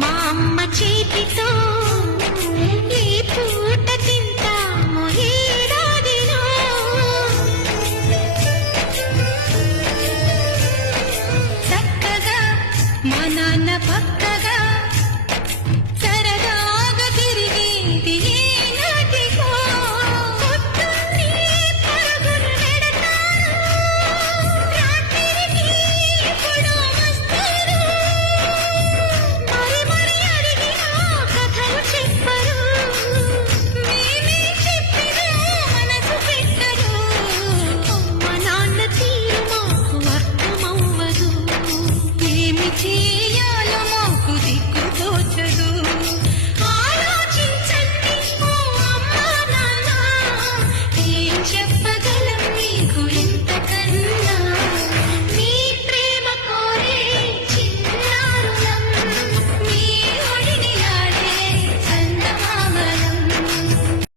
మా అమ్మ చేతితో ఈ పూట తింటాము ఏడాదిలో. చక్కగా మా నాన్న పక్కగా సరదాగా తిరిగేది ఏనాటికో. పొద్దున్నే పరుగులు పెడతారు, రాత్రికి ఎప్పుడో వస్తారు. మరి మరి అడిగినా కథలు చెప్పరు, మేమే చెప్పినా మనసు పెట్టరు. అమ్మ నాన్న తీరు మాకు అర్థమవ్వదు, ఏమి చేయ